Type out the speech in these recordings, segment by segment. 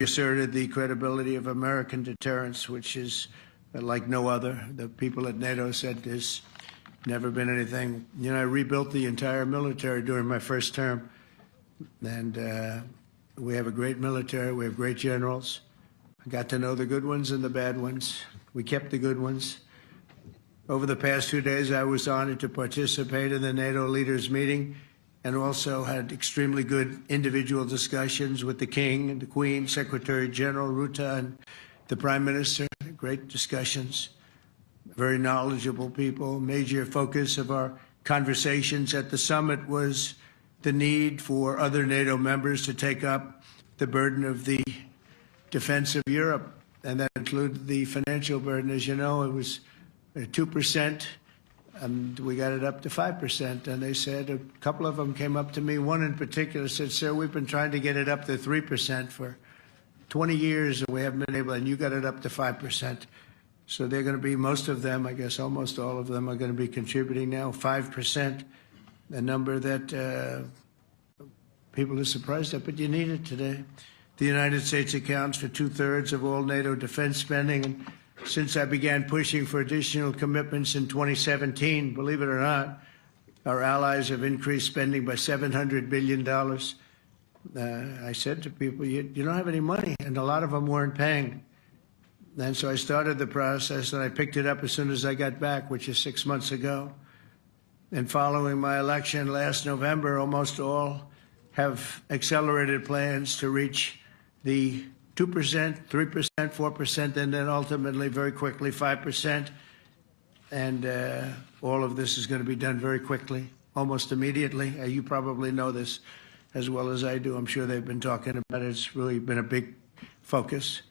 reasserted the credibility of American deterrence, which is like no other. The people at NATO said there's never been anything. You know, I rebuilt the entire military during my first term, and we have a great military. We have great generals. I got to know the good ones and the bad ones. We kept the good ones. Over the past 2 days, I was honored to participate in the NATO leaders meeting and also had extremely good individual discussions with the King and the Queen, Secretary General Rutte, and the Prime Minister. Great discussions, very knowledgeable people. Major focus of our conversations at the summit was the need for other NATO members to take up the burden of the defense of Europe, and that included the financial burden. As you know, it was 2%, and we got it up to 5%. And they said, a couple of them came up to me, one in particular said, "Sir, we've been trying to get it up to 3% for 20 years, and we haven't been able, and you got it up to 5%. So they're going to be, most of them, I guess almost all of them, are going to be contributing now 5%, a number that people are surprised at, but you need it today. The United States accounts for 2/3 of all NATO defense spending, and since I began pushing for additional commitments in 2017, believe it or not, our allies have increased spending by $700 billion. I said to people, you don't have any money, and a lot of them weren't paying. And so I started the process, and I picked it up as soon as I got back, which is 6 months ago. And following my election last November, almost all have accelerated plans to reach the 2%, 3%, 4%, and then ultimately, very quickly, 5%. And all of this is going to be done very quickly, almost immediately. You probably know this as well as I do. I'm sure they've been talking about it. It's really been a big focus.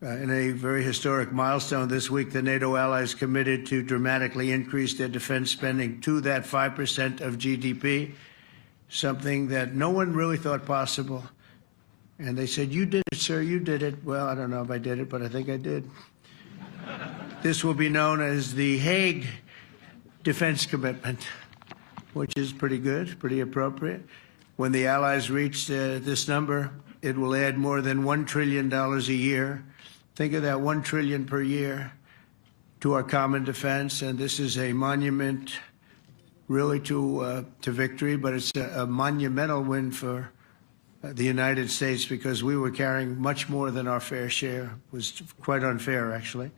In a very historic milestone this week, the NATO allies committed to dramatically increase their defense spending to that 5% of GDP, something that no one really thought possible. And they said, "You did it, sir, you did it." Well, I don't know if I did it, but I think I did. This will be known as the Hague defense commitment, which is pretty good, pretty appropriate. When the allies reach this number, it will add more than $1 trillion a year. Think of that, $1 trillion per year to our common defense. And this is a monument really to victory, but it's a monumental win for the United States, because we were carrying much more than our fair share. It was quite unfair, actually.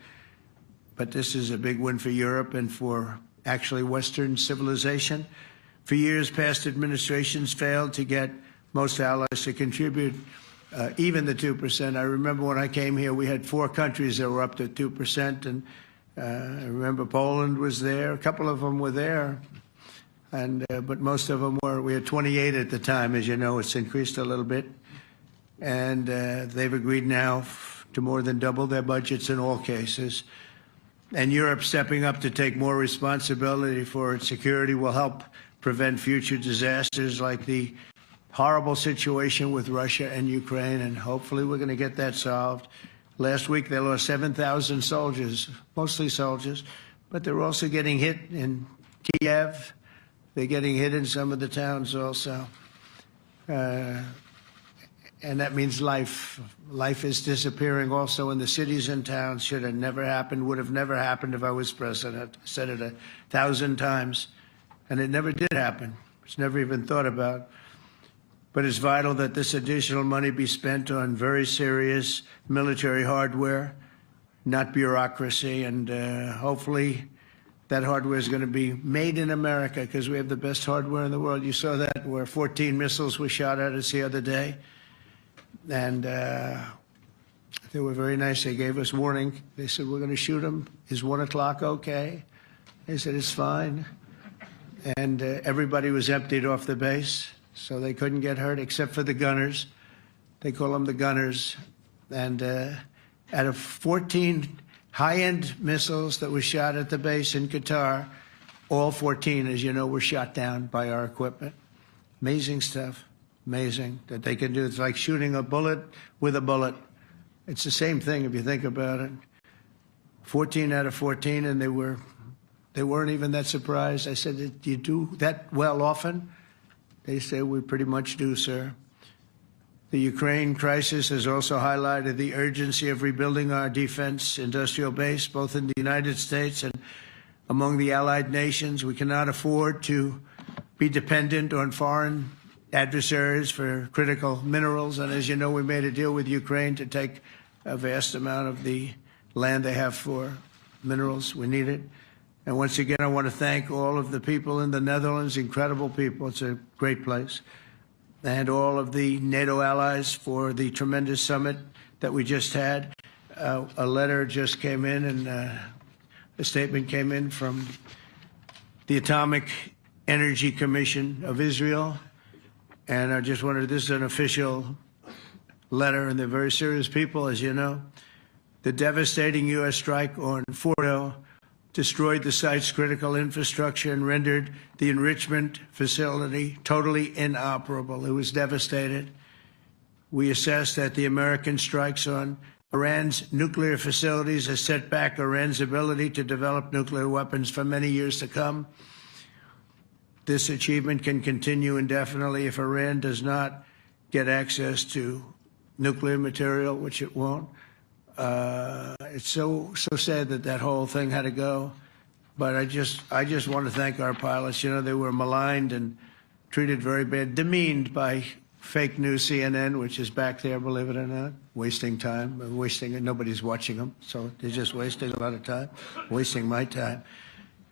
But this is a big win for Europe and for actually Western civilization. For years, past administrations failed to get most allies to contribute even the 2%. I remember when I came here, we had 4 countries that were up to 2%, and I remember Poland was there. A couple of them were there. But most of them were. We had 28 at the time. As you know, it's increased a little bit. And they've agreed now to more than double their budgets in all cases. And Europe stepping up to take more responsibility for its security will help prevent future disasters like the horrible situation with Russia and Ukraine. And hopefully we're going to get that solved. Last week they lost 7,000 soldiers, mostly soldiers, but they're also getting hit in Kiev. They're getting hit in some of the towns also. And that means life. Life is disappearing also in the cities and towns. Should have never happened, would have never happened if I was president. I said it 1,000 times. And it never did happen. It's never even thought about. But it's vital that this additional money be spent on very serious military hardware, not bureaucracy. And hopefully that hardware is going to be made in America, because we have the best hardware in the world. You saw that, where 14 missiles were shot at us the other day. And they were very nice. They gave us warning. They said, "We're going to shoot them. Is 1 o'clock okay?" They said, "It's fine." And everybody was emptied off the base, so they couldn't get hurt except for the gunners. They call them the gunners. And out of 14 high-end missiles that were shot at the base in Qatar, all 14, as you know, were shot down by our equipment. Amazing stuff. Amazing that they can do. It's like shooting a bullet with a bullet. It's the same thing if you think about it. 14 out of 14, and they weren't even that surprised. I said, "Do you do that well often?" They say, "We pretty much do, sir." The Ukraine crisis has also highlighted the urgency of rebuilding our defense industrial base, both in the United States and among the allied nations. We cannot afford to be dependent on foreign adversaries for critical minerals. And as you know, we made a deal with Ukraine to take a vast amount of the land they have for minerals. We need it. And once again, I want to thank all of the people in the Netherlands, incredible people. It's a great place. And all of the NATO allies for the tremendous summit that we just had. A letter just came in, and a statement came in from the Atomic Energy Commission of Israel. And I just wondered, this is an official letter, and they're very serious people, as you know. The devastating U.S. strike on Fordo destroyed the site's critical infrastructure and rendered the enrichment facility totally inoperable. It was devastated. We assess that the American strikes on Iran's nuclear facilities has set back Iran's ability to develop nuclear weapons for many years to come. This achievement can continue indefinitely if Iran does not get access to nuclear material, which it won't. It's so sad that that whole thing had to go. But I just want to thank our pilots. You know, they were maligned and treated very bad, demeaned by fake news CNN, which is back there, believe it or not, wasting time, nobody's watching them, so they're just wasting a lot of time, wasting my time.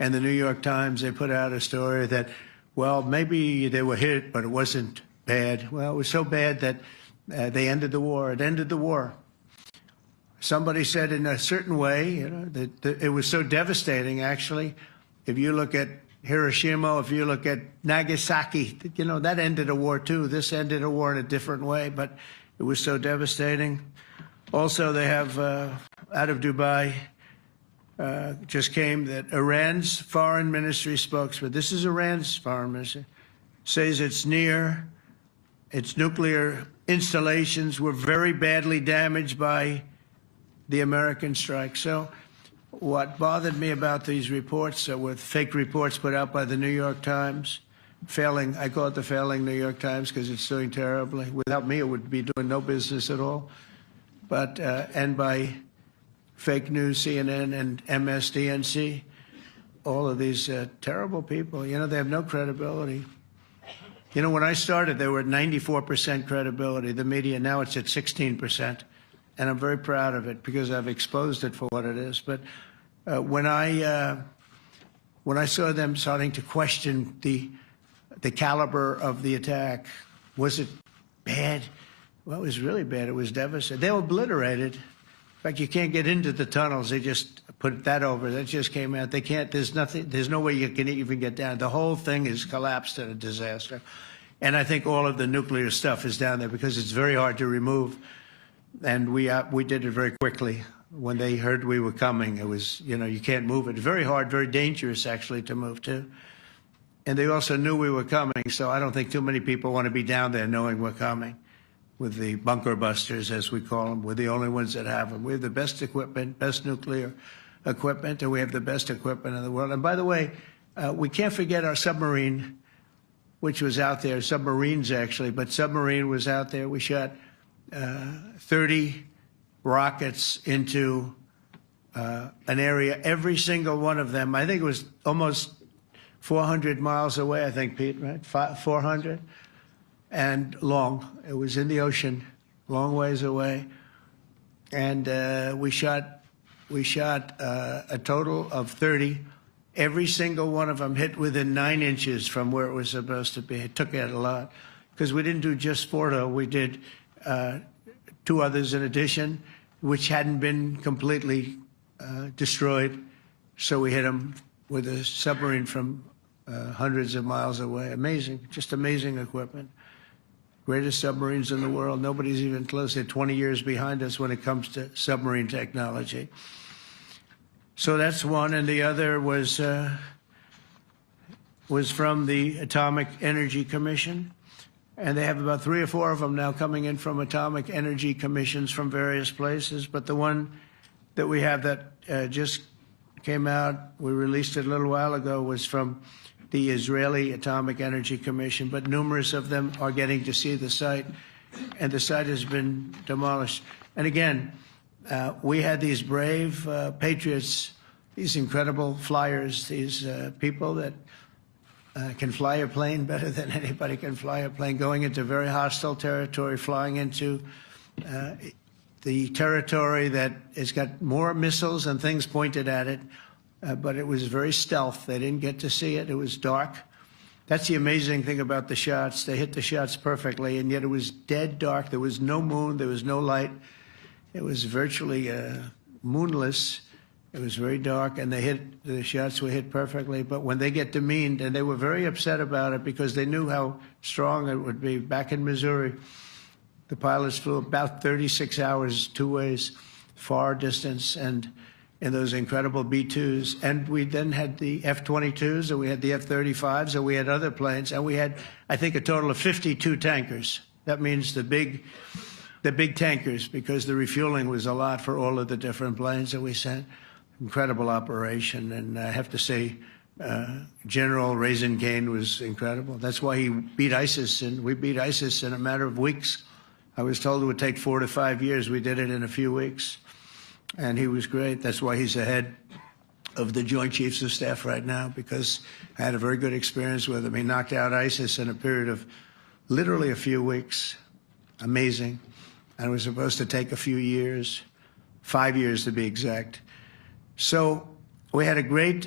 And the New York Times, they put out a story that, well, maybe they were hit, but it wasn't bad. Well, it was so bad that they ended the war. It ended the war. Somebody said in a certain way, you know, that it was so devastating, actually. If you look at Hiroshima, if you look at Nagasaki, you know, that ended a war too. This ended a war in a different way, but it was so devastating. Also, they have, out of Dubai, just came that Iran's foreign ministry spokesman, this is Iran's foreign ministry, says its nuclear installations were very badly damaged by the American strike. So what bothered me about these reports with fake reports put out by the New York Times, failing, I call it the failing New York Times because it's doing terribly. Without me, it would be doing no business at all. But, and by fake news, CNN and MSDNC, all of these terrible people, you know, they have no credibility. You know, when I started, they were at 94% credibility, the media. Now it's at 16%. And I'm very proud of it because I've exposed it for what it is. But when I saw them starting to question the caliber of the attack, was it bad? Well, it was really bad. It was devastating. They were obliterated. In fact, you can't get into the tunnels. They just put that over. That just came out. They can't. There's nothing. There's no way you can even get down. The whole thing is collapsed in a disaster. And I think all of the nuclear stuff is down there because it's very hard to remove. And we did it very quickly. When they heard we were coming, it was, you know, you can't move it. Very hard, very dangerous, actually, to move to. And they also knew we were coming, so I don't think too many people want to be down there knowing we're coming. With the bunker busters, as we call them, we're the only ones that have them. We have the best equipment, best nuclear equipment, and we have the best equipment in the world. And by the way, we can't forget our submarine, which was out there, submarines actually, but submarine was out there. We shot 30 rockets into an area, every single one of them. I think it was almost 400 miles away, I think, Pete, right? 400? And long. It was in the ocean, long ways away. And we shot a total of 30. Every single one of them hit within 9 inches from where it was supposed to be. It took out a lot. Because we didn't do just Fordo, we did 2 others in addition, which hadn't been completely destroyed. So we hit them with a submarine from hundreds of miles away. Amazing, just amazing equipment. Greatest submarines in the world. Nobody's even close. They're 20 years behind us when it comes to submarine technology. So that's one, and the other was from the Atomic Energy Commission. And they have about 3 or 4 of them now coming in from atomic energy commissions from various places. But the one that we have that just came out, we released it a little while ago, was from the Israeli Atomic Energy Commission. But numerous of them are getting to see the site. and the site has been demolished. And again, we had these brave patriots, these incredible flyers, these people that can fly a plane better than anybody can fly a plane, going into very hostile territory, flying into the territory that has got more missiles and things pointed at it, but it was very stealth. They didn't get to see it. It was dark. That's the amazing thing about the shots. They hit the shots perfectly, and yet it was dead dark. There was no moon. There was no light. It was virtually moonless. It was very dark, and the shots were hit perfectly. But when they get demeaned, and they were very upset about it because they knew how strong it would be. Back in Missouri, the pilots flew about 36 hours, two ways, far distance, and in those incredible B-2s. And we then had the F-22s, and we had the F-35s, and we had other planes, and we had, I think, a total of 52 tankers. That means the big tankers, because the refueling was a lot for all of the different planes that we sent. Incredible operation, and I have to say, General Raisin Cain was incredible. That's why he beat ISIS, and we beat ISIS in a matter of weeks. I was told it would take 4 to 5 years. We did it in a few weeks, and he was great. That's why he's the head of the Joint Chiefs of Staff right now, because I had a very good experience with him. He knocked out ISIS in a period of literally a few weeks. Amazing. And it was supposed to take a few years, 5 years to be exact. So we had a great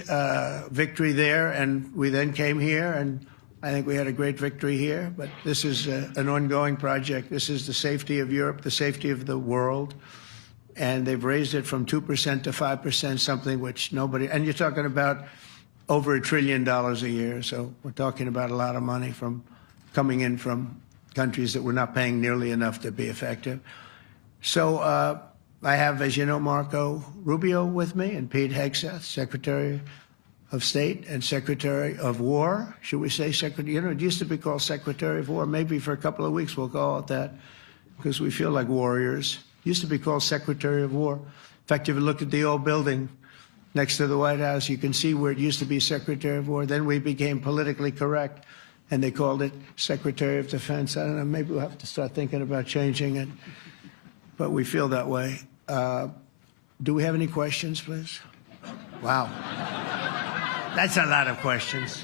victory there, and we then came here, and I think we had a great victory here. But this is an ongoing project. This is the safety of Europe, the safety of the world. And they've raised it from 2% to 5%, something which nobody, and you're talking about over $1 trillion a year. So we're talking about a lot of money coming in from countries that were not paying nearly enough to be effective. So I have, as you know, Marco Rubio with me, and Pete Hegseth, Secretary of State and Secretary of War. Should we say Secretary? You know, it used to be called Secretary of War. Maybe for a couple of weeks we'll call it that, because we feel like warriors. It used to be called Secretary of War. In fact, if you look at the old building next to the White House, you can see where it used to be Secretary of War. Then we became politically correct, and they called it Secretary of Defense. I don't know, maybe we'll have to start thinking about changing it, but we feel that way. Do we have any questions, please? Wow. That's a lot of questions.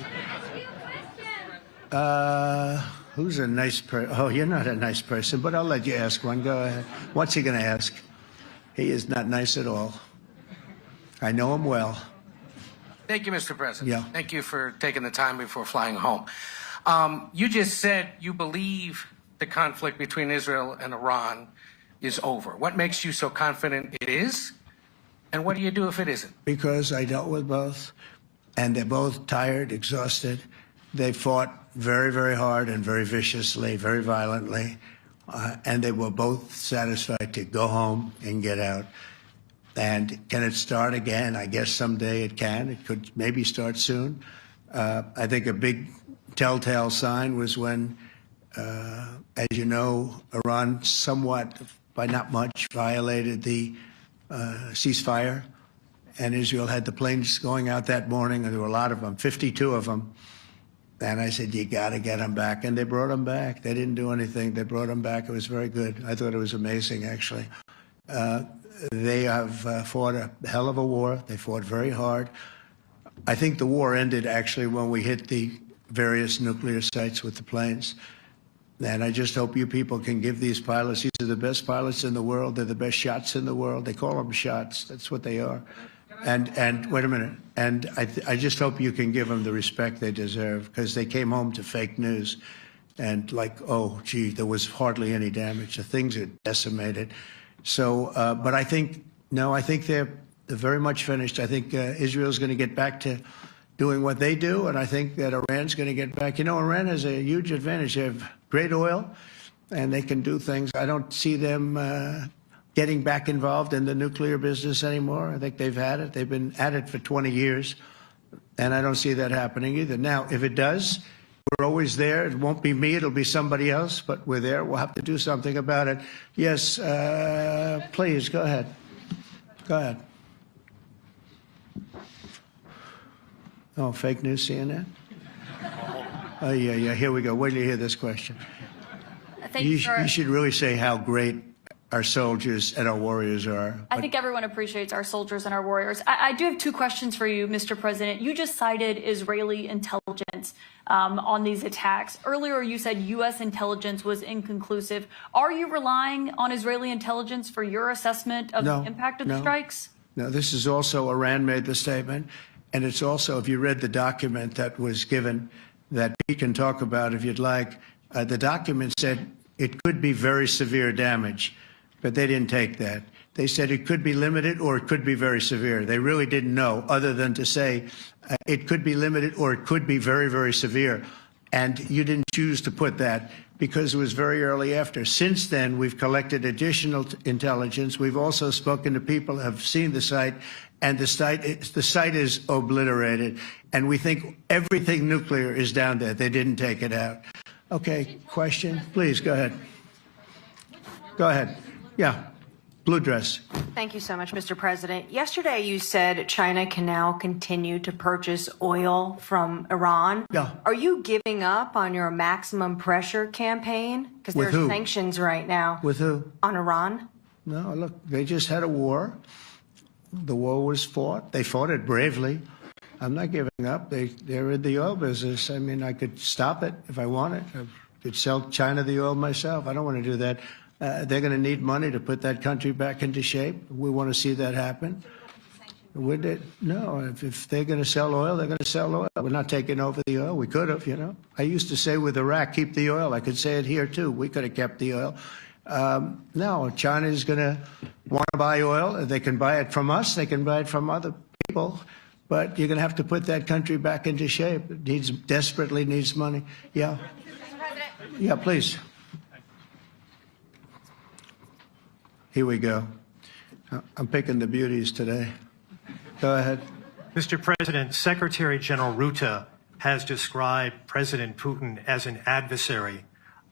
Who's a nice person? Oh, you're not a nice person, but I'll let you ask one. Go ahead. What's he going to ask? He is not nice at all. I know him well. Thank you, Mr. President. Yeah. Thank you for taking the time before flying home. You just said you believe the conflict between Israel and Iran is over. What makes you so confident it is? And what do you do if it isn't? Because I dealt with both, and they're both tired, exhausted. They fought very, very hard and very viciously, very violently, and they were both satisfied to go home and get out. And can it start again? I guess someday it can. It could maybe start soon. I think a big telltale sign was when, as you know, Iran somewhat, by not much, violated the ceasefire, and Israel had the planes going out that morning, and there were a lot of them, 52 of them. And I said, you got to get them back. And they brought them back. They didn't do anything. They brought them back. It was very good. I thought it was amazing, actually. They have fought a hell of a war. They fought very hard. I think the war ended, actually, when we hit the various nuclear sites with the planes. And I just hope you people can give these pilots, these are the best pilots in the world. They're the best shots in the world. They call them shots. That's what they are. And wait a minute. And I just hope you can give them the respect they deserve, because they came home to fake news. And like, oh, gee, there was hardly any damage. The things are decimated. So, but I think, no, I think they're very much finished. I think Israel's going to get back to doing what they do. And I think that Iran's going to get back. You know, Iran has a huge advantage. They have great oil, and they can do things. I don't see them getting back involved in the nuclear business anymore. I think they've had it. They've been at it for 20 years, and I don't see that happening either. Now, if it does, we're always there. It won't be me. It'll be somebody else, but we're there. We'll have to do something about it. Yes, please, go ahead. Go ahead. Oh, fake news, CNN? Oh, yeah, here we go. Wait till you hear this question. Thank you, sir. You should really say how great our soldiers and our warriors are. I think everyone appreciates our soldiers and our warriors. I do have two questions for you, Mr. President. You just cited Israeli intelligence on these attacks. Earlier, you said U.S. intelligence was inconclusive. Are you relying on Israeli intelligence for your assessment of the impact of the strikes? No, this is also Iran made the statement. And it's also, if you read the document that was given that Pete can talk about if you'd like, the document said it could be very severe damage. But they didn't take that. They said it could be limited or it could be very severe. They really didn't know, other than to say it could be limited or it could be very, very severe. And you didn't choose to put that because it was very early after. Since then, we've collected additional intelligence. We've also spoken to people who have seen the site, and the site is obliterated. And we think everything nuclear is down there. They didn't take it out. Okay, question? Please, go ahead. Go ahead. Yeah, blue dress. Thank you so much, Mr. President. Yesterday, you said China can now continue to purchase oil from Iran. Yeah. Are you giving up on your maximum pressure campaign? Because there are sanctions right now. With who? On Iran. No, look, they just had a war. The war was fought. They fought it bravely. I'm not giving up. They're in the oil business. I mean, I could stop it if I wanted. I could sell China the oil myself. I don't want to do that. They're going to need money to put that country back into shape. We want to see that happen. Would it? No, if they're going to sell oil, they're going to sell oil. We're not taking over the oil. We could have, you know. I used to say with Iraq, keep the oil. I could say it here, too. We could have kept the oil. No, China is going to want to buy oil. They can buy it from us. They can buy it from other people. But you're going to have to put that country back into shape. It desperately needs money. Yeah. Yeah, please. Here we go. I'm picking the beauties today. Go ahead. Mr. President, Secretary General Rutte has described President Putin as an adversary,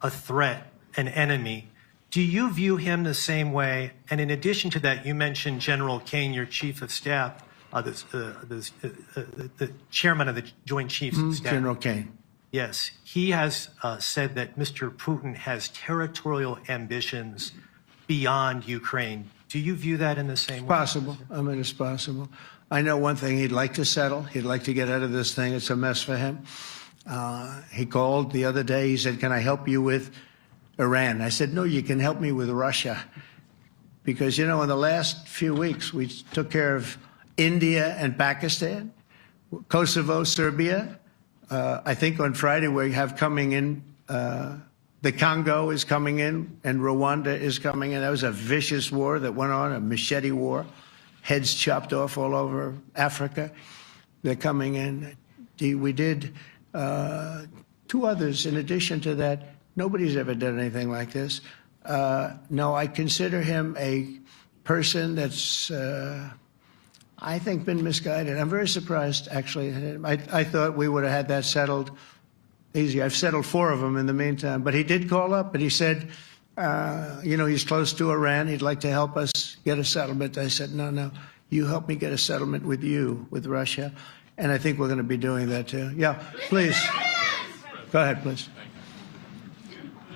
a threat, an enemy. Do you view him the same way? And in addition to that, you mentioned General Kane, your chief of staff, the chairman of the Joint Chiefs of Staff. General Kane. Yes. He has said that Mr. Putin has territorial ambitions beyond Ukraine. Do you view that in the same way? Possible. I mean, it's possible. I know one thing. He'd like to settle. He'd like to get out of this thing. It's a mess for him. He called the other day. He said, can I help you with Iran? I said, no, you can help me with Russia. Because, you know, in the last few weeks, we took care of India and Pakistan, Kosovo, Serbia. I think on Friday we have coming in the Congo is coming in, and Rwanda is coming in. That was a vicious war that went on, a machete war, heads chopped off all over Africa. They're coming in. We did two others in addition to that. Nobody's ever done anything like this. No, I consider him a person that's, I think, been misguided. I'm very surprised, actually. I thought we would have had that settled easy. I've settled 4 of them in the meantime. But he did call up, and he said, you know, he's close to Iran. He'd like to help us get a settlement. I said, no, you help me get a settlement with you, with Russia. And I think we're going to be doing that, too. Yeah, please. Go ahead, please.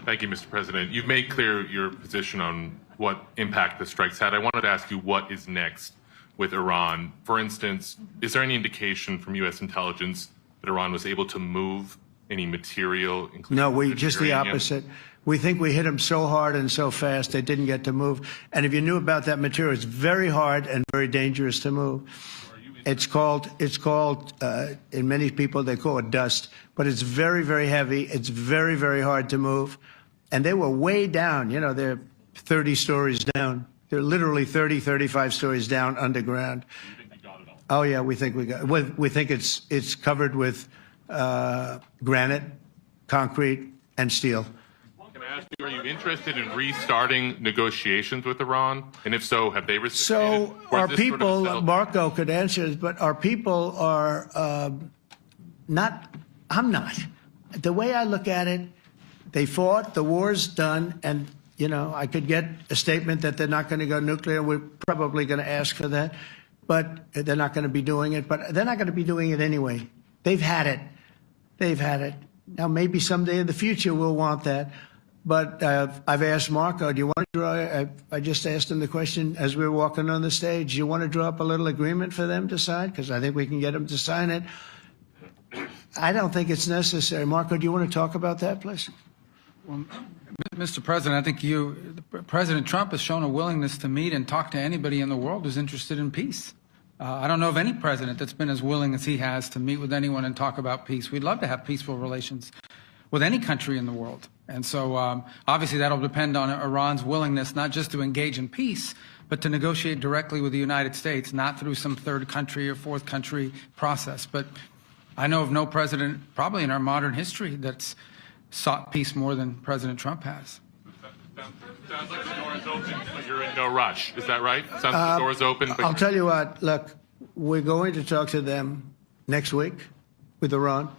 Thank you, Mr. President. You've made clear your position on what impact the strikes had. I wanted to ask you what is next with Iran. For instance, is there any indication from U.S. intelligence that Iran was able to move any material? No, just the opposite. We think we hit them so hard and so fast they didn't get to move. And if you knew about that material, it's very hard and very dangerous to move. It's called, in many people, they call it dust. But it's very, very heavy. It's very, very hard to move. And they were way down. You know, they're 30 stories down. They're literally 30, 35 stories down underground. You think you got it Oh, all? yeah, we think we got it. We think it's covered with granite, concrete, and steel. Can I ask you, are you interested in restarting negotiations with Iran? And if so, have they reciprocated? So our people, Marco could answer this, but our people are not, I'm not. The way I look at it, they fought, the war's done, and, you know, I could get a statement that they're not going to go nuclear. We're probably going to ask for that, but they're not going to be doing it. But they're not going to be doing it anyway. They've had it. They've had it. Now, maybe someday in the future we'll want that. But I've asked Marco, do you want to draw, I just asked him the question as we were walking on the stage, do you want to draw up a little agreement for them to sign? Because I think we can get them to sign it. I don't think it's necessary. Marco, do you want to talk about that, please? Well, Mr. President, I think President Trump has shown a willingness to meet and talk to anybody in the world who's interested in peace. I don't know of any president that's been as willing as he has to meet with anyone and talk about peace. We'd love to have peaceful relations with any country in the world. And so obviously that'll depend on Iran's willingness not just to engage in peace, but to negotiate directly with the United States, not through some third country or fourth country process. But I know of no president, probably in our modern history, that's sought peace more than President Trump has. Sounds like the door is open, but you're in no rush. Is that right? Sounds like the door is open. But I'll tell you what, look, we're going to talk to them next week with Iran.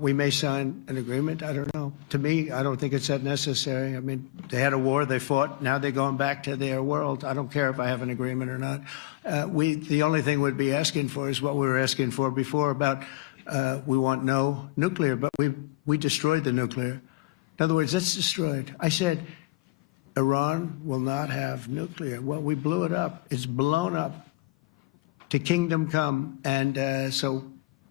We may sign an agreement. I don't know. To me, I don't think it's that necessary. I mean, they had a war, they fought. Now they're going back to their world. I don't care if I have an agreement or not. The only thing we'd be asking for is what we were asking for before about we want no nuclear, but we destroyed the nuclear. In other words, it's destroyed. I said, Iran will not have nuclear. Well, we blew it up. It's blown up to kingdom come. And so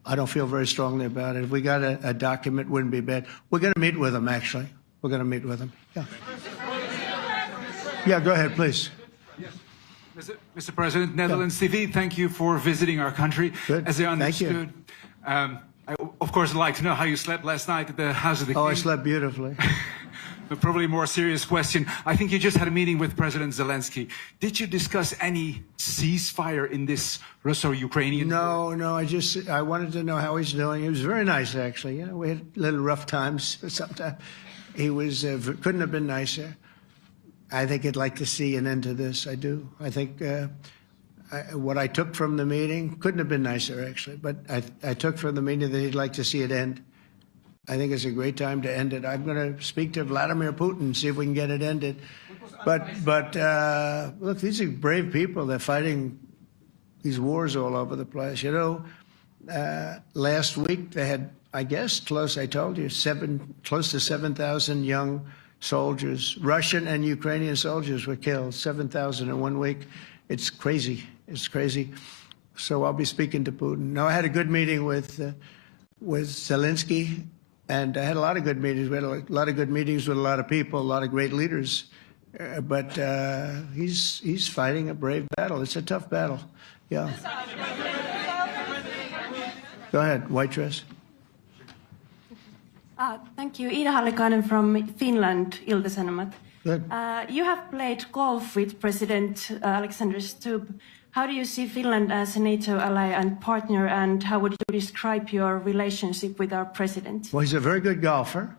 I don't feel very strongly about it. If we got a document, wouldn't be bad. We're going to meet with them, actually. We're going to meet with them. Yeah. Yeah, go ahead, please. Yes. Mr. President, Netherlands TV, thank you for visiting our country. Good. As I Thank you. understood, I, of course, would like to know how you slept last night at the House of the King. Oh, I slept beautifully. But probably a more serious question. I think you just had a meeting with President Zelensky. Did you discuss any ceasefire in this Russo-Ukrainian? No, I wanted to know how he's doing. He was very nice, actually. You know, we had little rough times sometimes. He was couldn't have been nicer. I think he'd like to see an end to this. I do. I think what I took from the meeting couldn't have been nicer, actually. But I took from the meeting that he'd like to see it end. I think it's a great time to end it. I'm going to speak to Vladimir Putin, see if we can get it ended. But look, these are brave people. They're fighting these wars all over the place. You know, last week they had, I guess, I told you, close to 7,000 young soldiers, Russian and Ukrainian soldiers were killed, 7,000 in 1 week. It's crazy. It's crazy. So I'll be speaking to Putin. No, I had a good meeting with Zelensky. And I had a lot of good meetings. We had a lot of good meetings with a lot of people, a lot of great leaders. But he's fighting a brave battle. It's a tough battle. Yeah. Go ahead, white dress. Thank you. Ida Hallikainen from Finland, Ilta-Sanomat. Good. You have played golf with President Alexander Stubb. How do you see Finland as a NATO ally and partner, and how would you describe your relationship with our president? Well, he's a very good golfer,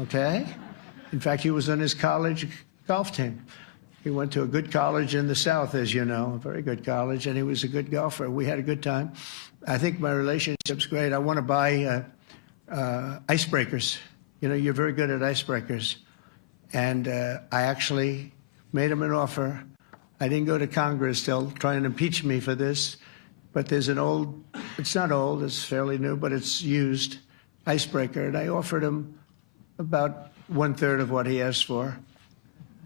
okay? In fact, he was on his college golf team. He went to a good college in the South, as you know, a very good college, and he was a good golfer. We had a good time. I think my relationship's great. I want to buy icebreakers. You know, you're very good at icebreakers. And I actually made him an offer. I didn't go to Congress. They'll try and impeach me for this. But there's an old, it's not old, it's fairly new, but it's used icebreaker. And I offered him about 1/3 of what he asked for.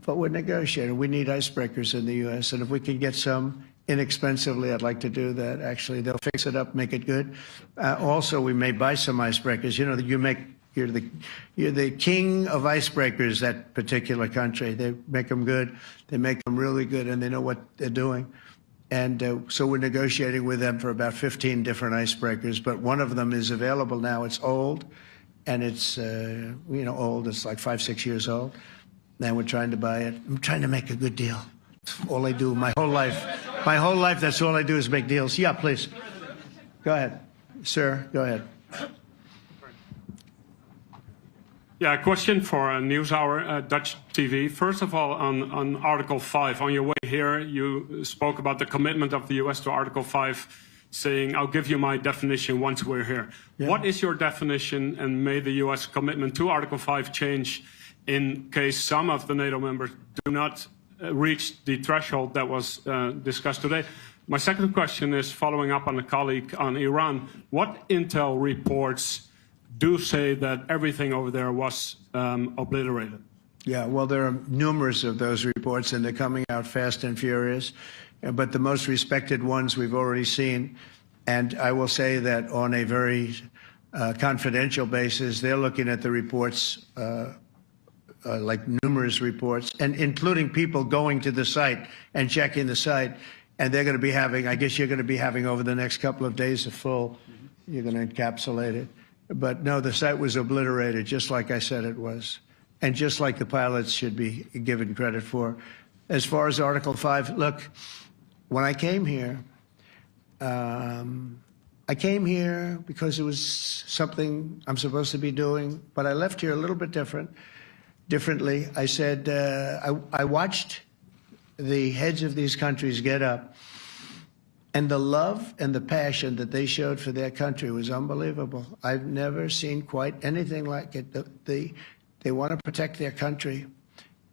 But we're negotiating. We need icebreakers in the U.S. And if we can get some inexpensively, I'd like to do that. Actually, they'll fix it up, make it good. Also, we may buy some icebreakers. You know, you're the king of icebreakers, that particular country. They make them good. They make them really good, and they know what they're doing. And so we're negotiating with them for about 15 different icebreakers, but one of them is available now. It's old, and it's, you know, old. It's like 5, 6 years old. And we're trying to buy it. I'm trying to make a good deal. That's all I do my whole life. My whole life, that's all I do is make deals. Yeah, please. Go ahead. Sir, go ahead. Yeah, a question for NewsHour, Dutch TV. First of all, on Article 5, on your way here, you spoke about the commitment of the U.S. to Article 5, saying, I'll give you my definition once we're here. Yeah. What is your definition, and may the U.S. commitment to Article 5 change in case some of the NATO members do not reach the threshold that was discussed today? My second question is following up on a colleague on Iran. What intel reports do say that everything over there was obliterated. Yeah, well, there are numerous of those reports, and they're coming out fast and furious. But the most respected ones we've already seen. And I will say that on a very confidential basis, they're looking at the reports, like numerous reports, and including people going to the site and checking the site. And they're going to be having, I guess you're going to be having over the next couple of days a full, you're going to encapsulate it. But no, the site was obliterated, just like I said it was. And just like the pilots should be given credit for. As far as Article 5, look, when I came here because it was something I'm supposed to be doing, but I left here a little bit differently. I said, I watched the heads of these countries get up, and the love and the passion that they showed for their country was unbelievable. I've never seen quite anything like it. They want to protect their country,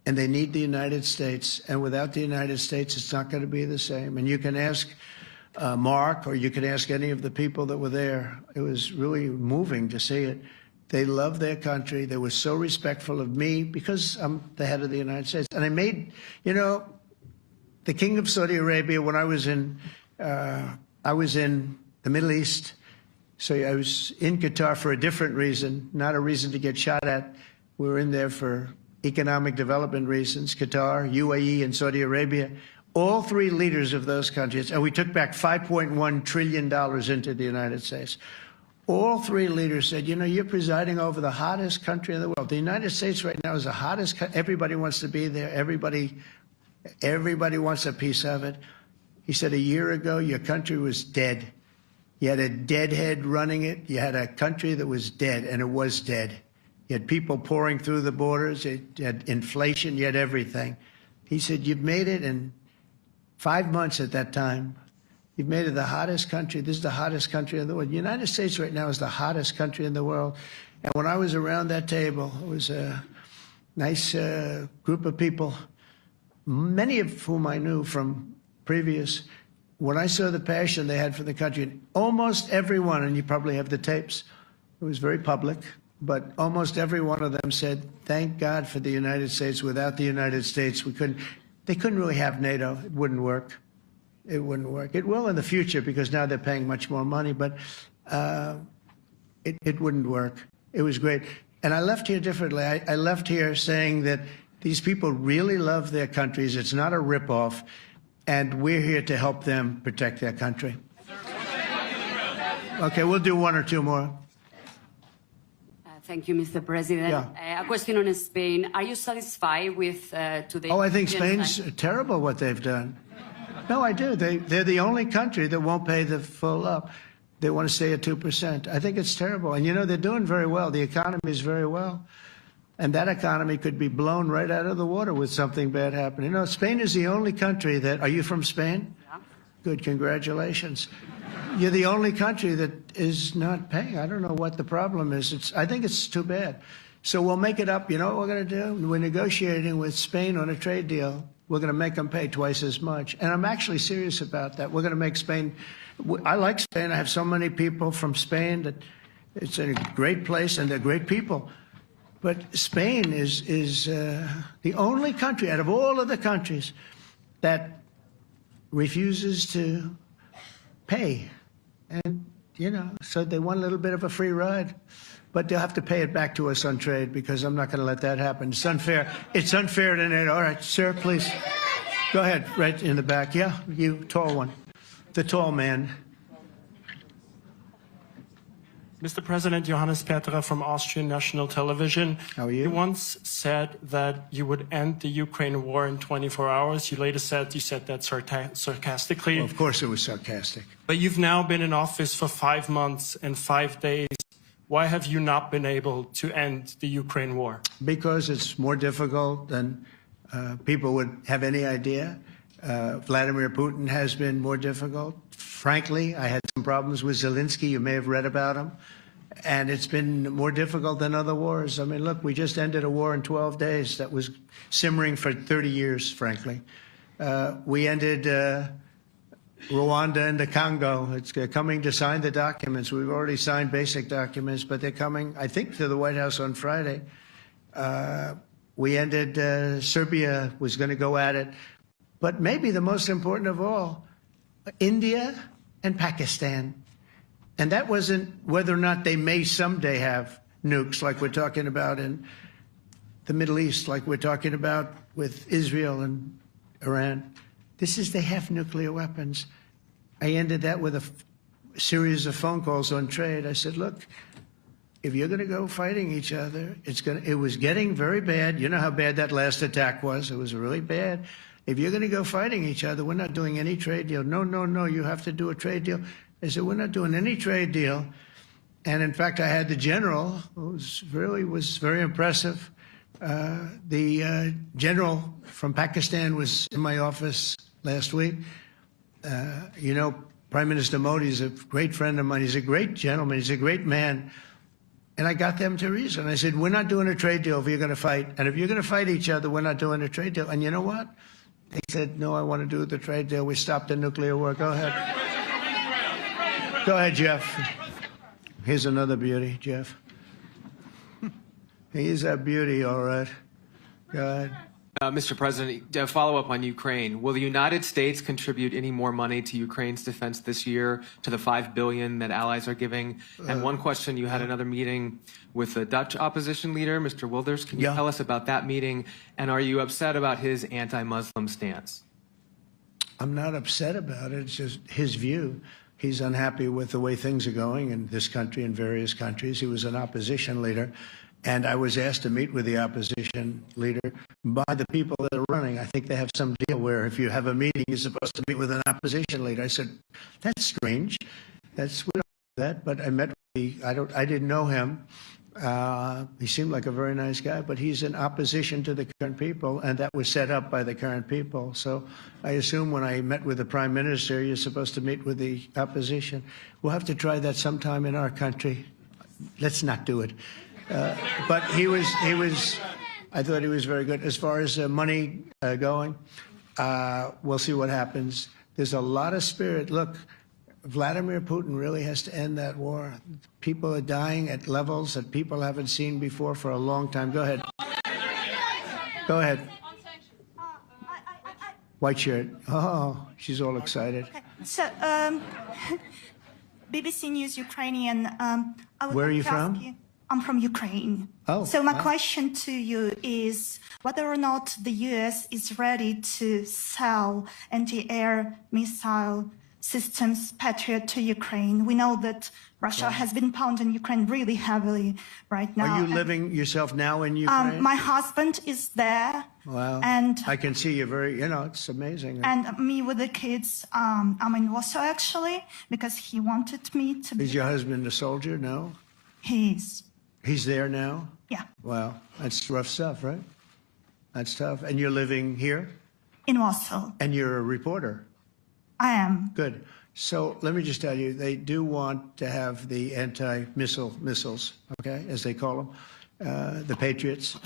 and they need the United States. And without the United States, it's not going to be the same. And you can ask Mark, or you can ask any of the people that were there. It was really moving to see it. They love their country. They were so respectful of me because I'm the head of the United States. And I made, you know, the King of Saudi Arabia, when I was in the Middle East. So I was in Qatar for a different reason, not a reason to get shot at. We were in there for economic development reasons, Qatar, UAE, and Saudi Arabia. All three leaders of those countries, and we took back $5.1 trillion into the United States. All three leaders said, you know, you're presiding over the hottest country in the world. The United States right now is the hottest. Everybody wants to be there. Everybody wants a piece of it. He said, a year ago, your country was dead. You had a deadhead running it. You had a country that was dead, and it was dead. You had people pouring through the borders. You had inflation. You had everything. He said, you've made it in 5 months at that time. You've made it the hottest country. This is the hottest country in the world. The United States right now is the hottest country in the world. And when I was around that table, it was a nice group of people, many of whom I knew from previous. When I saw the passion they had for the country, almost everyone, and you probably have the tapes, it was very public, but almost every one of them said, thank God for the United States. Without the United States, they couldn't really have NATO. It wouldn't work. It wouldn't work. It will in the future because now they're paying much more money, but it wouldn't work. It was great. And I left here differently. I left here saying that these people really love their countries. It's not a ripoff, and we're here to help them protect their country. Okay, we'll do one or two more. Thank you, Mr. President. Yeah. A question on Spain. Are you satisfied with today? Oh, I think Spain's terrible what they've done. No, I do. They're the only country that won't pay the full up. They want to stay at 2%. I think it's terrible. And, you know, they're doing very well. The economy is very well. And that economy could be blown right out of the water with something bad happening. You know, Spain is the only country that... Are you from Spain? Yeah. Good, congratulations. You're the only country that is not paying. I don't know what the problem is. I think it's too bad. So we'll make it up. You know what we're going to do? We're negotiating with Spain on a trade deal. We're going to make them pay twice as much. And I'm actually serious about that. We're going to make Spain... I like Spain. I have so many people from Spain that it's a great place and they're great people. But Spain is the only country out of all of the countries that refuses to pay. And, you know, so they want a little bit of a free ride. But they'll have to pay it back to us on trade because I'm not going to let that happen. It's unfair. It's unfair to NATO. All right, sir, please. Go ahead, right in the back. Yeah, you, tall one. The tall man. Mr. President, Johannes Petra from Austrian National Television. How are you? You once said that you would end the Ukraine war in 24 hours. You later said you said that sarcastically. Well, of course it was sarcastic. But you've now been in office for 5 months and 5 days. Why have you not been able to end the Ukraine war? Because it's more difficult than people would have any idea. Vladimir Putin has been more difficult. Frankly, I had some problems with Zelensky. You may have read about him. And it's been more difficult than other wars. I mean, look, we just ended a war in 12 days that was simmering for 30 years, frankly. We ended Rwanda and the Congo. It's coming to sign the documents. We've already signed basic documents, but they're coming, I think, to the White House on Friday. We ended, Serbia was going to go at it. But maybe the most important of all, India and Pakistan. And that wasn't whether or not they may someday have nukes like we're talking about in the Middle East, like we're talking about with Israel and Iran. This is they have nuclear weapons. I ended that with a series of phone calls on trade. I said, look, if you're going to go fighting each other, it was getting very bad. You know how bad that last attack was. It was really bad. If you're going to go fighting each other, we're not doing any trade deal. No, no, no, you have to do a trade deal. I said, we're not doing any trade deal. And in fact, I had the general, who was very impressive. The general from Pakistan was in my office last week. You know, Prime Minister Modi is a great friend of mine. He's a great gentleman. He's a great man. And I got them to reason. I said, we're not doing a trade deal if you're going to fight. And if you're going to fight each other, we're not doing a trade deal. And you know what? They said, no, I want to do the trade deal. We stopped the nuclear war. Go ahead. Go ahead, Jeff. Here's another beauty, Jeff. He's a beauty, all right. Go ahead. Mr. President, to follow up on Ukraine, will the United States contribute any more money to Ukraine's defense this year to the $5 billion that allies are giving? And one question, you had another meeting with the Dutch opposition leader, Mr. Wilders. Can you tell us about that meeting? And are you upset about his anti-Muslim stance? I'm not upset about it. It's just his view. He's unhappy with the way things are going in this country and various countries. He was an opposition leader. And I was asked to meet with the opposition leader by the people that are running. I think they have some deal where if you have a meeting, you're supposed to meet with an opposition leader. I said, that's strange. We don't do that. But I met with I didn't know him. He seemed like a very nice guy, but he's in opposition to the current people, and that was set up by the current people. So I assume when I met with the Prime Minister, you're supposed to meet with the opposition. We'll have to try that sometime in our country. Let's not do it. But I thought he was very good. As far as money going, we'll see what happens. There's a lot of spirit. Look, Vladimir Putin really has to end that war. People are dying at levels that people haven't seen before for a long time. Go ahead. Go ahead. White shirt. Oh, she's all excited. So, BBC News Ukrainian. Where are you from? I'm from Ukraine. Oh, so my question to you is whether or not the U.S. is ready to sell anti-air missile systems Patriot to Ukraine. We know that Russia has been pounding Ukraine really heavily right now. Are you living yourself now in Ukraine? My husband is there. Wow. And I can see you it's amazing. And me with the kids, I'm in Warsaw actually, because he wanted me to be. Is your husband a soldier? No? He is. He's there now? Yeah. Wow. That's rough stuff, right? That's tough. And you're living here? In Warsaw. And you're a reporter? I am. Good. So let me just tell you, they do want to have the missiles, okay, as they call them, the Patriots.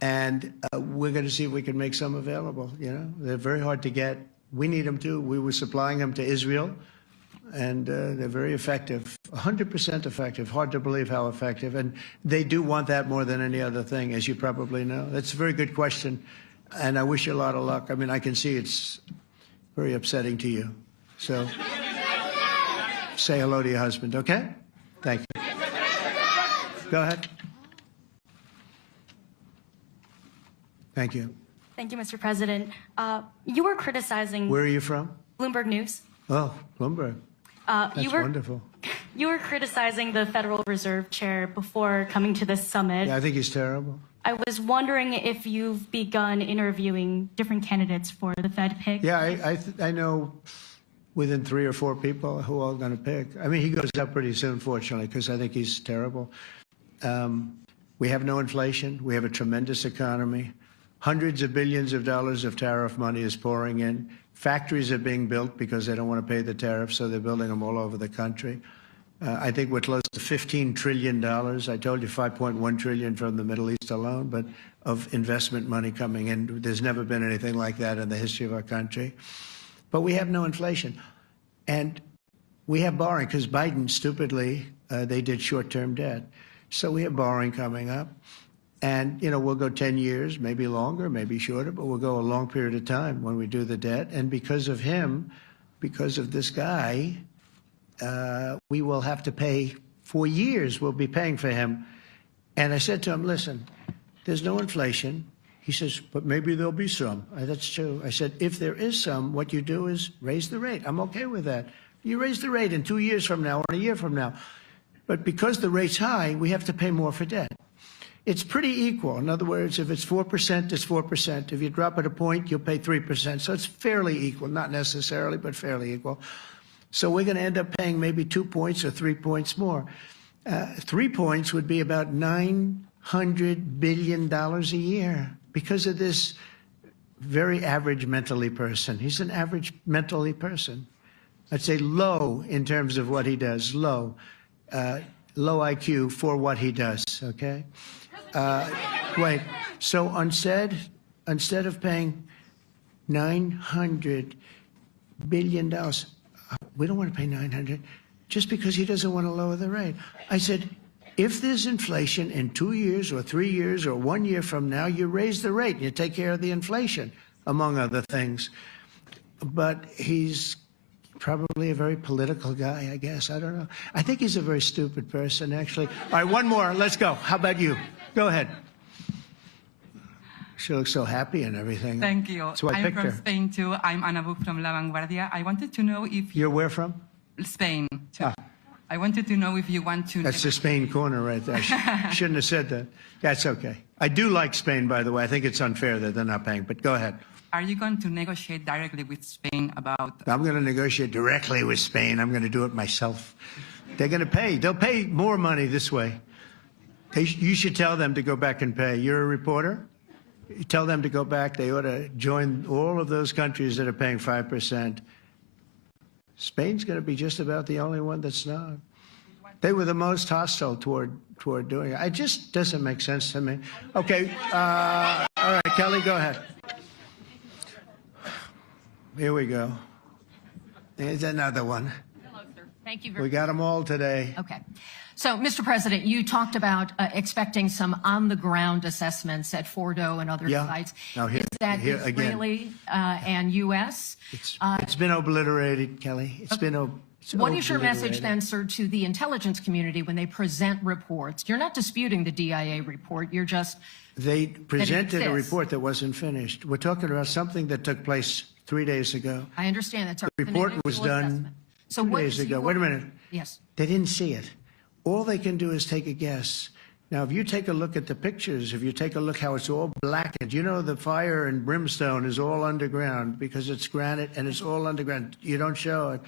And we're going to see if we can make some available, you know. They're very hard to get. We need them too. We were supplying them to Israel. And they're very effective, 100% effective. Hard to believe how effective. And they do want that more than any other thing, as you probably know. That's a very good question. And I wish you a lot of luck. I mean, I can see it's very upsetting to you. So say hello to your husband, okay? Thank you. Go ahead. Thank you. Thank you, Mr. President. You were criticizing... Where are you from? Bloomberg News. Oh, Bloomberg. That's wonderful. You were criticizing the Federal Reserve Chair before coming to this summit. Yeah, I think he's terrible. I was wondering if you've begun interviewing different candidates for the Fed pick. Yeah, I know within 3 or 4 people who are going to pick. I mean, he goes up pretty soon, fortunately, because I think he's terrible. We have no inflation. We have a tremendous economy. Hundreds of billions of dollars of tariff money is pouring in. Factories are being built because they don't want to pay the tariffs, so they're building them all over the country. I think we're close to $15 trillion. I told you $5.1 trillion from the Middle East alone, but of investment money coming in. There's never been anything like that in the history of our country. But we have no inflation. And we have borrowing because Biden, stupidly, they did short-term debt. So we have borrowing coming up. And, you know, we'll go 10 years, maybe longer, maybe shorter, but we'll go a long period of time when we do the debt. And because of him, because of this guy, we will have to pay for years. We'll be paying for him. And I said to him, listen, there's no inflation. He says, but maybe there'll be some. That's true. I said, if there is some, what you do is raise the rate. I'm okay with that. You raise the rate in 2 years from now or a year from now. But because the rate's high, we have to pay more for debt. It's pretty equal. In other words, if it's 4%, it's 4%. If you drop it a point, you'll pay 3%. So it's fairly equal, not necessarily, but fairly equal. So we're going to end up paying maybe 2 points or 3 points more. 3 points would be about $900 billion a year because of this very average mentally person. He's an average mentally person. I'd say low in terms of what he does, low IQ for what he does, okay? Wait, so instead of paying $900 billion, we don't want to pay 900 just because he doesn't want to lower the rate. I said, if there's inflation in 2 years or 3 years or 1 year from now, you raise the rate and you take care of the inflation, among other things. But he's probably a very political guy, I guess. I don't know. I think he's a very stupid person, actually. All right, one more. Let's go. How about you? Go ahead. She looks so happy and everything. Thank you. That's why I picked her. I'm from Spain, too. I'm Ana Buc from La Vanguardia. I wanted to know if... You're where from? Spain, too. I wanted to know if you want to... That's the Spain corner right there. Shouldn't have said that. That's okay. I do like Spain, by the way. I think it's unfair that they're not paying, but go ahead. Are you going to negotiate directly with Spain about... I'm going to negotiate directly with Spain. I'm going to do it myself. They're going to pay. They'll pay more money this way. You should tell them to go back and pay. You're a reporter? You tell them to go back. They ought to join all of those countries that are paying 5%. Spain's going to be just about the only one that's not. They were the most hostile toward doing it. It just doesn't make sense to me. Okay. All right, Kelly, go ahead. Here we go. There's another one. Hello, sir. Thank you very much. We got them all today. Okay. So, Mr. President, you talked about expecting some on-the-ground assessments at Fordo and other sites. Now is that Israeli and U.S.? It's been obliterated, Kelly. It's been What is your message then, sir, to the intelligence community when they present reports? You're not disputing the DIA report. You're just... They presented a report that wasn't finished. We're talking about something that took place 3 days ago. I understand that, sir. The report was done 2 days ago. Wait a minute. Yes. They didn't see it. All they can do is take a guess. Now, if you take a look at the pictures, if you take a look how it's all blackened, you know the fire and brimstone is all underground because it's granite and it's all underground. You don't show it.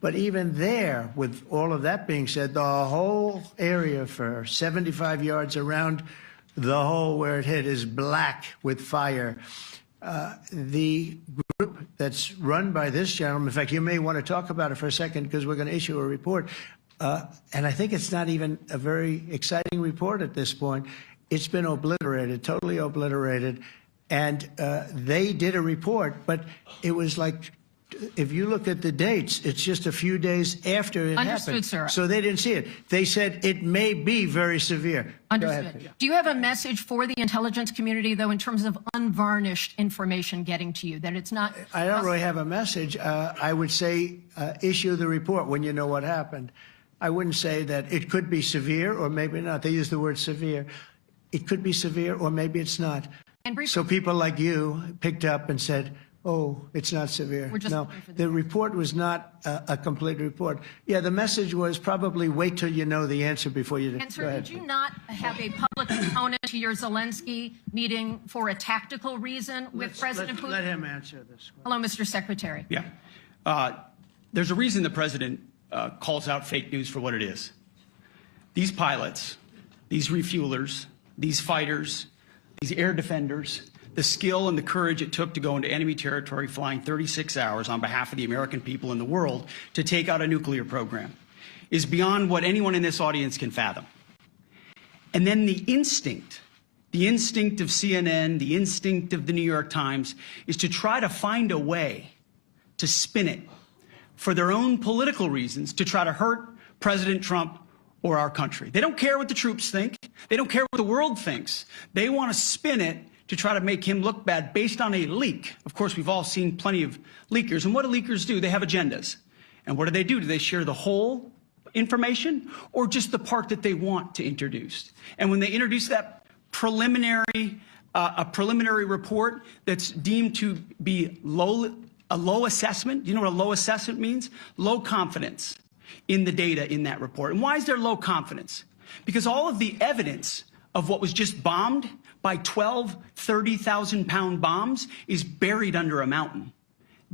But even there, with all of that being said, the whole area for 75 yards around the hole where it hit is black with fire. The group that's run by this gentleman, in fact, you may want to talk about it for a second because we're going to issue a report. And I think it's not even a very exciting report at this point. It's been obliterated, totally obliterated. And they did a report, but it was like, if you look at the dates, it's just a few days after it happened. Sir. So they didn't see it. They said it may be very severe. Understood. Do you have a message for the intelligence community, though, in terms of unvarnished information getting to you, that it's not... I don't really have a message. I would say issue the report when you know what happened. I wouldn't say that it could be severe or maybe not. They use the word severe. It could be severe or maybe it's not. So people like you picked up and said, oh, it's not severe. No, the report was not a complete report. Yeah, the message was probably wait till you know the answer before you... And sir, did you not have a public component to your Zelensky meeting for a tactical reason with President Putin? Let him answer this one. Hello, Mr. Secretary. Yeah. There's a reason the president calls out fake news for what it is. These pilots, these refuelers, these fighters, these air defenders, the skill and the courage it took to go into enemy territory flying 36 hours on behalf of the American people and the world to take out a nuclear program is beyond what anyone in this audience can fathom. And then the instinct of CNN, the instinct of the New York Times is to try to find a way to spin it for their own political reasons to try to hurt President Trump or our country. They don't care what the troops think. They don't care what the world thinks. They want to spin it to try to make him look bad based on a leak. Of course, we've all seen plenty of leakers. And what do leakers do? They have agendas. And what do? Do they share the whole information or just the part that they want to introduce? And when they introduce that preliminary, a preliminary report that's deemed to be a low assessment, you know what a low assessment means? Low confidence in the data in that report. And why is there low confidence? Because all of the evidence of what was just bombed by 12 30,000-pound bombs is buried under a mountain,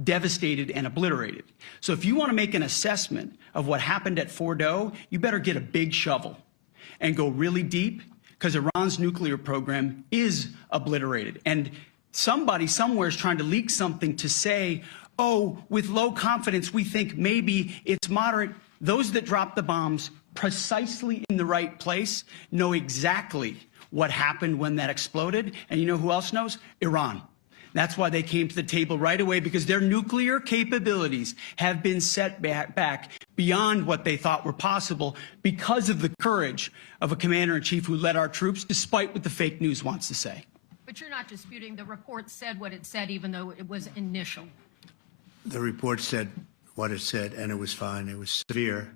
devastated and obliterated. So if you want to make an assessment of what happened at Fordo, you better get a big shovel and go really deep, because Iran's nuclear program is obliterated. And somebody somewhere is trying to leak something to say, oh, with low confidence, we think maybe it's moderate. Those that dropped the bombs precisely in the right place know exactly what happened when that exploded. And you know who else knows? Iran. That's why they came to the table right away, because their nuclear capabilities have been set back beyond what they thought were possible because of the courage of a commander-in-chief who led our troops, despite what the fake news wants to say. But you're not disputing the report said what it said, even though it was initial. The report said what it said, and it was fine. It was severe,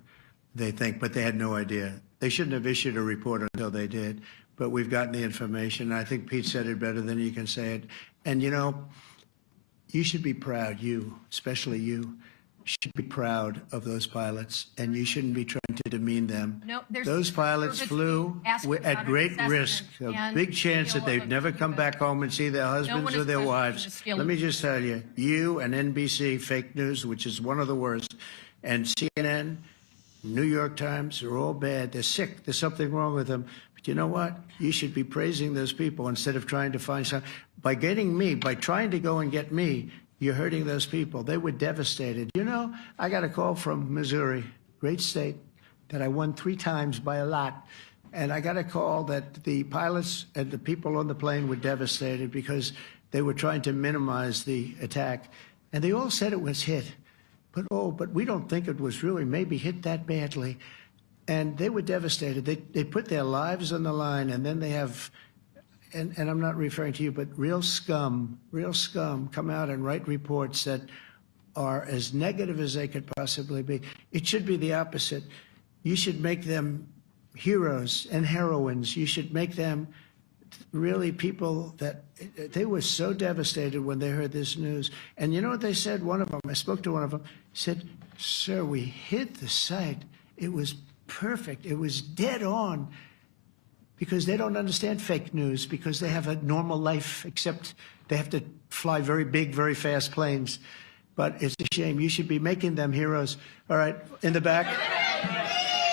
they think, but they had no idea. They shouldn't have issued a report until they did, but we've gotten the information. I think Pete said it better than you can say it. And, you know, you should be proud, you, especially you, should be proud of those pilots, and you shouldn't be trying to demean them. No, those pilots flew at great risk, a big chance that they'd never come back home and see their husbands or their wives. Let me just tell you, you and NBC, fake news, which is one of the worst, and CNN, New York Times, are all bad. They're sick. There's something wrong with them. But you know what? You should be praising those people instead of trying to find some. By getting me, by trying to go and get me, you're hurting those people. They were devastated. You know, I got a call from Missouri, great state, that I won 3 times by a lot. And I got a call that the pilots and the people on the plane were devastated because they were trying to minimize the attack. And they all said it was hit. But we don't think it was really maybe hit that badly. And they were devastated. They put their lives on the line, and then they have, and I'm not referring to you, but real scum come out and write reports that are as negative as they could possibly be. It should be the opposite. You should make them heroes and heroines. You should make them really people that they were so devastated when they heard this news. And you know what they said? One of them, I spoke to one of them, said, "Sir, we hit the site. It was perfect. It was dead on." Because they don't understand fake news, because they have a normal life, except they have to fly very big, very fast planes. But it's a shame. You should be making them heroes. All right, in the back.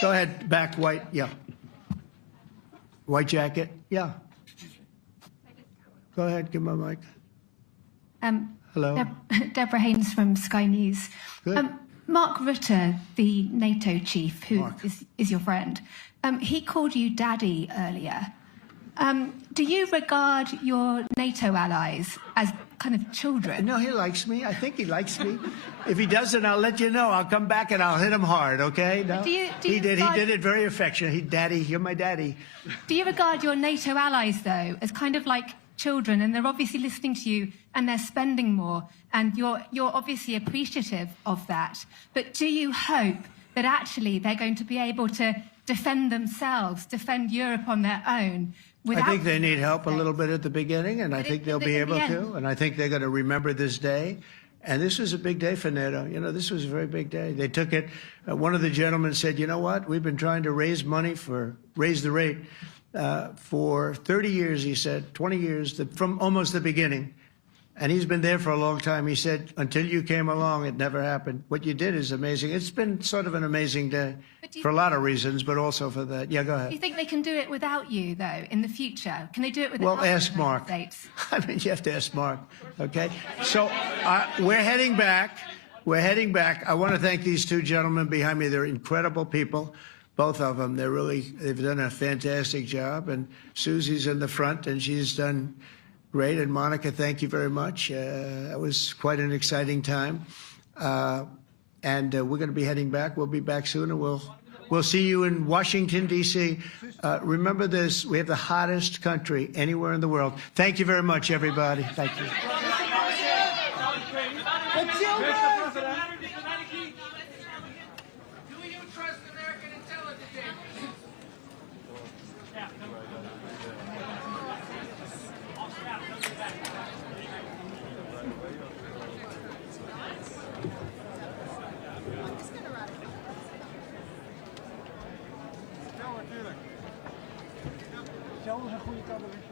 Go ahead, back, white, yeah. White jacket, yeah. Go ahead, give my mic. Hello. Deborah Haynes from Sky News. Good. Mark Rutte, the NATO chief, who is your friend, he called you daddy earlier. Do you regard your NATO allies as kind of children? No, he likes me. I think he likes me. If he doesn't, I'll let you know. I'll come back and I'll hit him hard, okay? No? He did it very affectionate. Daddy, you're my daddy. Do you regard your NATO allies, though, as kind of like children, and they're obviously listening to you and they're spending more, and you're obviously appreciative of that, but do you hope that actually they're going to be able to defend themselves, defend Europe on their own? I think they need help a little bit at the beginning, and I think they'll be able to, and I think they're going to remember this day. And this was a big day for NATO. You know, this was a very big day. They took it. One of the gentlemen said, "You know what? We've been trying to raise money raise the rate for 30 years," he said, 20 years, from almost the beginning. And he's been there for a long time. He said, until you came along, it never happened. What you did is amazing. It's been sort of an amazing day for a lot of reasons, but also for that. Yeah, go ahead. Do you think they can do it without you, though, in the future? Can they do it without Well, ask the Mark. United States? I mean, you have to ask Mark, okay? So we're heading back. We're heading back. I want to thank these 2 gentlemen behind me. They're incredible people, both of them. They've done a fantastic job. And Susie's in the front, and she's done great. And Monica, thank you very much. It was quite an exciting time. and we're going to be heading back. We'll be back soon, and we'll see you in Washington, D.C. Remember this, we have the hottest country anywhere in the world. Thank you very much, everybody. Thank you. Zelfs een goede cabaret.